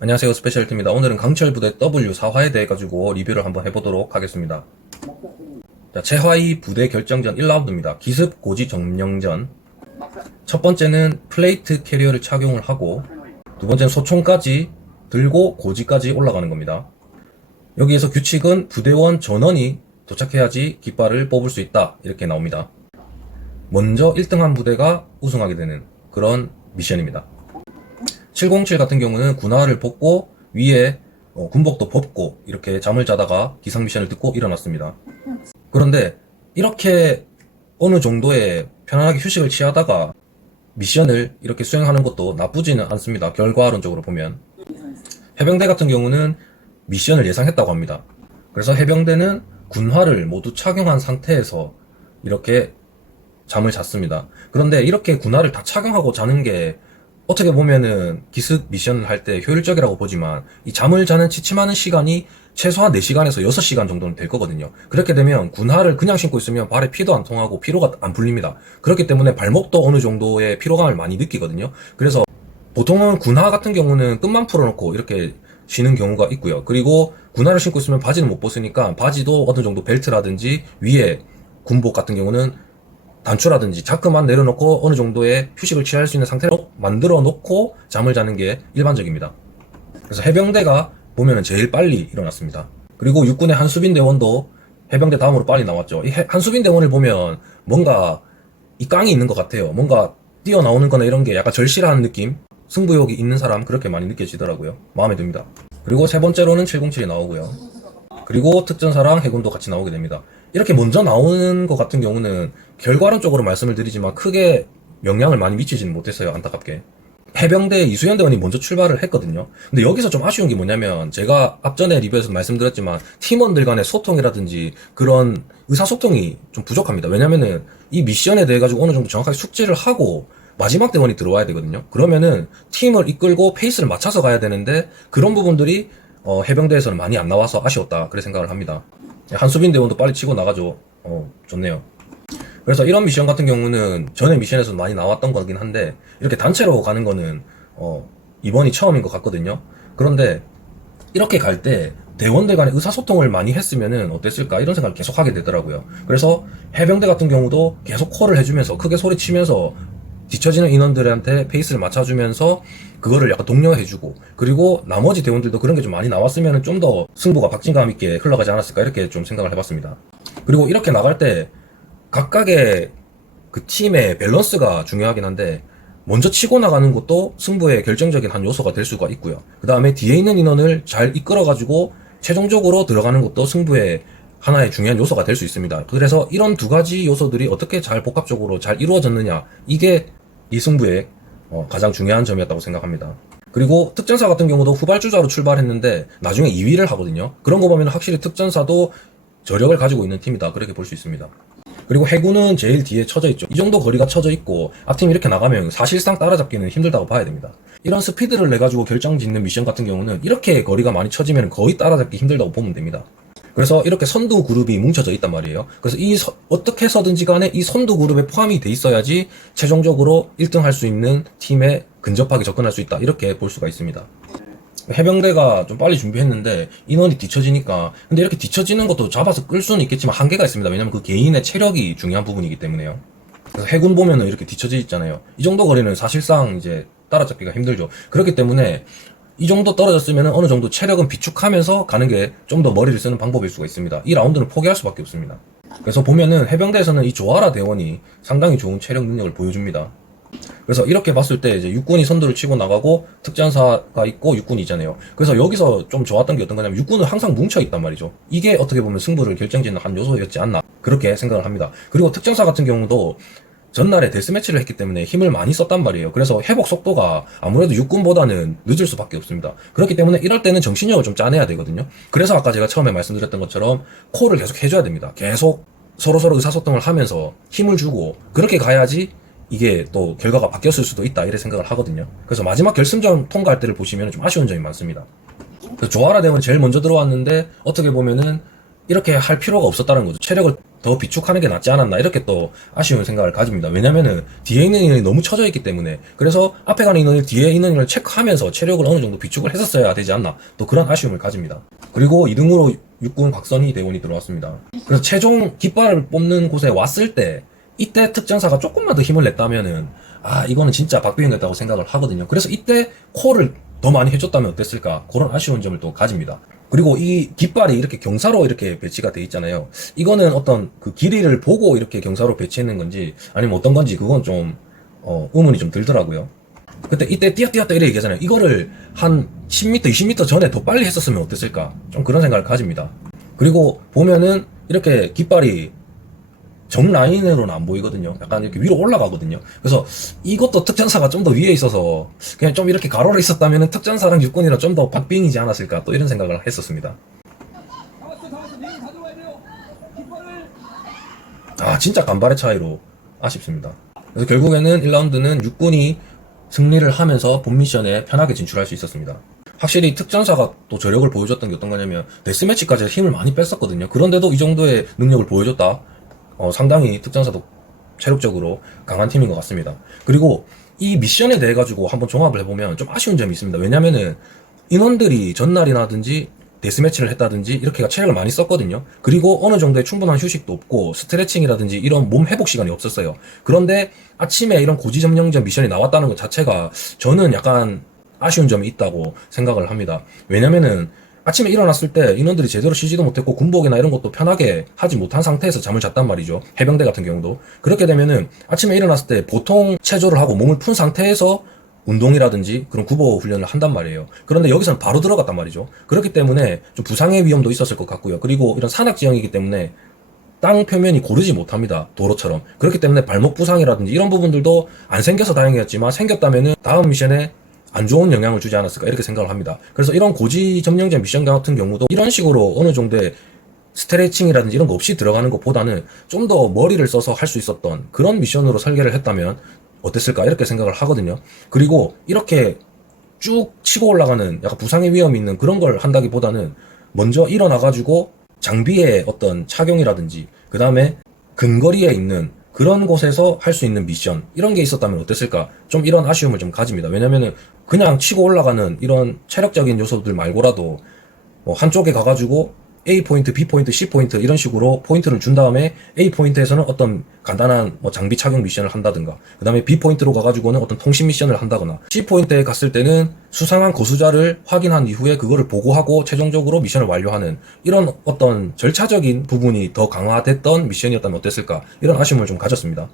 안녕하세요, 스페셜트입니다. 오늘은 강철부대 W4화에 대해 가지고 리뷰를 한번 해보도록 하겠습니다. 자, 최하위 부대 결정전 1라운드입니다. 기습 고지 점령전. 첫 번째는 플레이트 캐리어를 착용을 하고, 두 번째는 소총까지 들고 고지까지 올라가는 겁니다. 여기에서 규칙은 부대원 전원이 도착해야지 깃발을 뽑을 수 있다, 이렇게 나옵니다. 먼저 1등한 부대가 우승하게 되는 그런 미션입니다. 707 같은 경우는 군화를 벗고 위에 군복도 벗고 이렇게 잠을 자다가 기상 미션을 듣고 일어났습니다. 그런데 이렇게 어느 정도의 편안하게 휴식을 취하다가 미션을 이렇게 수행하는 것도 나쁘지는 않습니다. 결과론적으로 보면. 해병대 같은 경우는 미션을 예상했다고 합니다. 그래서 해병대는 군화를 모두 착용한 상태에서 이렇게 잠을 잤습니다. 그런데 이렇게 군화를 다 착용하고 자는 게 어떻게 보면은 기습 미션을 할 때 효율적이라고 보지만 이 잠을 자는 취침하는 시간이 최소한 4시간에서 6시간 정도는 될 거거든요. 그렇게 되면 군화를 그냥 신고 있으면 발에 피도 안 통하고 피로가 안 풀립니다. 그렇기 때문에 발목도 어느 정도의 피로감을 많이 느끼거든요. 그래서 보통은 군화 같은 경우는 끝만 풀어놓고 이렇게 쉬는 경우가 있고요. 그리고 군화를 신고 있으면 바지는 못 벗으니까 바지도 어느 정도 벨트라든지 위에 군복 같은 경우는 단추라든지 자크만 내려놓고 어느 정도의 휴식을 취할 수 있는 상태로 만들어 놓고 잠을 자는 게 일반적입니다. 그래서 해병대가 보면은 제일 빨리 일어났습니다. 그리고 육군의 한수빈 대원도 해병대 다음으로 빨리 나왔죠. 이 한수빈 대원을 보면 뭔가 이 깡이 있는 것 같아요. 뭔가 뛰어나오는 거나 이런 게 약간 절실한 느낌? 승부욕이 있는 사람 그렇게 많이 느껴지더라고요. 마음에 듭니다. 그리고 세 번째로는 707이 나오고요. 그리고 특전사랑 해군도 같이 나오게 됩니다. 이렇게 먼저 나오는 것 같은 경우는 결과론적으로 말씀을 드리지만 크게 영향을 많이 미치지는 못했어요. 안타깝게. 해병대 이수연 대원이 먼저 출발을 했거든요. 근데 여기서 좀 아쉬운 게 뭐냐면 제가 앞전에 리뷰에서 말씀드렸지만 팀원들 간의 소통이라든지 그런 의사소통이 좀 부족합니다. 왜냐면은 이 미션에 대해 가지고 어느 정도 정확하게 숙지를 하고 마지막 대원이 들어와야 되거든요. 그러면은 팀을 이끌고 페이스를 맞춰서 가야 되는데 그런 부분들이 해병대에서는 많이 안 나와서 아쉬웠다. 그래 생각을 합니다. 한수빈 대원도 빨리 치고 나가죠. 좋네요. 그래서 이런 미션 같은 경우는 전에 미션에서 많이 나왔던 거긴 한데 이렇게 단체로 가는 거는 이번이 처음인 것 같거든요. 그런데 이렇게 갈 때 대원들 간의 의사소통을 많이 했으면은 어땠을까 이런 생각을 계속 하게 되더라고요. 그래서 해병대 같은 경우도 계속 콜을 해주면서 크게 소리치면서 뒤처지는 인원들한테 페이스를 맞춰주면서 그거를 약간 독려해주고 그리고 나머지 대원들도 그런 게 좀 많이 나왔으면 좀 더 승부가 박진감 있게 흘러가지 않았을까 이렇게 좀 생각을 해봤습니다. 그리고 이렇게 나갈 때 각각의 그 팀의 밸런스가 중요하긴 한데 먼저 치고 나가는 것도 승부의 결정적인 한 요소가 될 수가 있고요. 그 다음에 뒤에 있는 인원을 잘 이끌어가지고 최종적으로 들어가는 것도 승부의 하나의 중요한 요소가 될 수 있습니다. 그래서 이런 두 가지 요소들이 어떻게 잘 복합적으로 잘 이루어졌느냐 이게 이 승부의 가장 중요한 점이었다고 생각합니다. 그리고 특전사 같은 경우도 후발주자로 출발했는데 나중에 2위를 하거든요. 그런 거 보면 확실히 특전사도 저력을 가지고 있는 팀이다 그렇게 볼 수 있습니다. 그리고 해군은 제일 뒤에 쳐져 있죠. 이 정도 거리가 쳐져 있고 앞팀이 이렇게 나가면 사실상 따라잡기는 힘들다고 봐야 됩니다. 이런 스피드를 내가지고 결정짓는 미션 같은 경우는 이렇게 거리가 많이 쳐지면 거의 따라잡기 힘들다고 보면 됩니다. 그래서 이렇게 선두 그룹이 뭉쳐져 있단 말이에요. 그래서 어떻게 해서든지 간에 이 선두 그룹에 포함이 돼 있어야지 최종적으로 1등 할 수 있는 팀에 근접하게 접근할 수 있다. 이렇게 볼 수가 있습니다. 해병대가 좀 빨리 준비했는데 인원이 뒤처지니까 근데 이렇게 뒤처지는 것도 잡아서 끌 수는 있겠지만 한계가 있습니다. 왜냐면 그 개인의 체력이 중요한 부분이기 때문에요. 그래서 해군 보면은 이렇게 뒤처져 있잖아요. 이 정도 거리는 사실상 이제 따라잡기가 힘들죠. 그렇기 때문에 이 정도 떨어졌으면 어느 정도 체력은 비축하면서 가는 게 좀 더 머리를 쓰는 방법일 수가 있습니다. 이 라운드는 포기할 수밖에 없습니다. 그래서 보면은 해병대에서는 이 조아라 대원이 상당히 좋은 체력 능력을 보여줍니다. 그래서 이렇게 봤을 때 이제 육군이 선두를 치고 나가고 특전사가 있고 육군이 있잖아요. 그래서 여기서 좀 좋았던 게 어떤 거냐면 육군은 항상 뭉쳐 있단 말이죠. 이게 어떻게 보면 승부를 결정짓는 한 요소였지 않나 그렇게 생각을 합니다. 그리고 특전사 같은 경우도 전날에 데스매치를 했기 때문에 힘을 많이 썼단 말이에요. 그래서 회복 속도가 아무래도 육군보다는 늦을 수밖에 없습니다. 그렇기 때문에 이럴 때는 정신력을 좀 짜내야 되거든요. 그래서 아까 제가 처음에 말씀드렸던 것처럼 콜을 계속 해줘야 됩니다. 계속 서로서로 의사소통을 하면서 힘을 주고 그렇게 가야지 이게 또 결과가 바뀌었을 수도 있다 이렇게 생각을 하거든요. 그래서 마지막 결승전 통과할 때를 보시면 좀 아쉬운 점이 많습니다. 조아라 대원이 제일 먼저 들어왔는데 어떻게 보면은 이렇게 할 필요가 없었다는 거죠. 체력을 더 비축하는 게 낫지 않았나 이렇게 또 아쉬운 생각을 가집니다. 왜냐면은 뒤에 있는 인원이 너무 처져 있기 때문에 그래서 앞에 가는 인원이 뒤에 있는 인원을 체크하면서 체력을 어느 정도 비축을 했었어야 되지 않나 또 그런 아쉬움을 가집니다. 그리고 2등으로 육군 곽선희 대원이 들어왔습니다. 그래서 최종 깃발을 뽑는 곳에 왔을 때 이때 특전사가 조금만 더 힘을 냈다면은 이거는 진짜 박빙이었다고 생각을 하거든요. 그래서 이때 콜을 더 많이 해줬다면 어땠을까 그런 아쉬운 점을 또 가집니다. 그리고 이 깃발이 이렇게 경사로 이렇게 배치가 돼 있잖아요. 이거는 어떤 그 길이를 보고 이렇게 경사로 배치했는 건지 아니면 어떤 건지 그건 좀 의문이 좀 들더라고요. 그때 이때 뛰었다 이렇게 얘기하잖아요. 이거를 한 10m, 20m 전에 더 빨리 했었으면 어땠을까 좀 그런 생각을 가집니다. 그리고 보면은 이렇게 깃발이 정 라인으로는 안 보이거든요. 약간 이렇게 위로 올라가거든요. 그래서 이것도 특전사가 좀 더 위에 있어서 그냥 좀 이렇게 가로로 있었다면 특전사랑 육군이랑 좀 더 박빙이지 않았을까 또 이런 생각을 했었습니다. 진짜 간발의 차이로 아쉽습니다. 그래서 결국에는 1라운드는 육군이 승리를 하면서 본 미션에 편하게 진출할 수 있었습니다. 확실히 특전사가 또 저력을 보여줬던 게 어떤 거냐면 데스매치까지 힘을 많이 뺐었거든요. 그런데도 이 정도의 능력을 보여줬다. 상당히 특전사도 체력적으로 강한 팀인 것 같습니다. 그리고 이 미션에 대해 가지고 한번 종합을 해보면 좀 아쉬운 점이 있습니다. 왜냐면은 인원들이 전날이라든지 데스매치를 했다든지 이렇게 체력을 많이 썼거든요. 그리고 어느 정도의 충분한 휴식도 없고 스트레칭이라든지 이런 몸 회복 시간이 없었어요. 그런데 아침에 이런 고지점령전 미션이 나왔다는 것 자체가 저는 약간 아쉬운 점이 있다고 생각을 합니다. 왜냐면은 아침에 일어났을 때 인원들이 제대로 쉬지도 못했고 군복이나 이런 것도 편하게 하지 못한 상태에서 잠을 잤단 말이죠. 해병대 같은 경우도. 그렇게 되면은 아침에 일어났을 때 보통 체조를 하고 몸을 푼 상태에서 운동이라든지 그런 구보 훈련을 한단 말이에요. 그런데 여기서는 바로 들어갔단 말이죠. 그렇기 때문에 좀 부상의 위험도 있었을 것 같고요. 그리고 이런 산악 지형이기 때문에 땅 표면이 고르지 못합니다. 도로처럼. 그렇기 때문에 발목 부상이라든지 이런 부분들도 안 생겨서 다행이었지만 생겼다면은 다음 미션에 안 좋은 영향을 주지 않았을까 이렇게 생각을 합니다. 그래서 이런 고지 점령전 미션 같은 경우도 이런 식으로 어느 정도의 스트레칭이라든지 이런 거 없이 들어가는 것보다는 좀 더 머리를 써서 할 수 있었던 그런 미션으로 설계를 했다면 어땠을까 이렇게 생각을 하거든요. 그리고 이렇게 쭉 치고 올라가는 약간 부상의 위험이 있는 그런 걸 한다기보다는 먼저 일어나가지고 장비의 어떤 착용이라든지 그 다음에 근거리에 있는 그런 곳에서 할 수 있는 미션 이런 게 있었다면 어땠을까 좀 이런 아쉬움을 좀 가집니다. 왜냐면은 그냥 치고 올라가는 이런 체력적인 요소들 말고라도 뭐 한쪽에 가가지고 A 포인트, B 포인트, C 포인트 이런 식으로 포인트를 준 다음에 A 포인트에서는 어떤 간단한 뭐 장비 착용 미션을 한다든가 그 다음에 B 포인트로 가가지고는 어떤 통신 미션을 한다거나 C 포인트에 갔을 때는 수상한 거수자를 확인한 이후에 그거를 보고하고 최종적으로 미션을 완료하는 이런 어떤 절차적인 부분이 더 강화됐던 미션이었다면 어땠을까 이런 아쉬움을 좀 가졌습니다.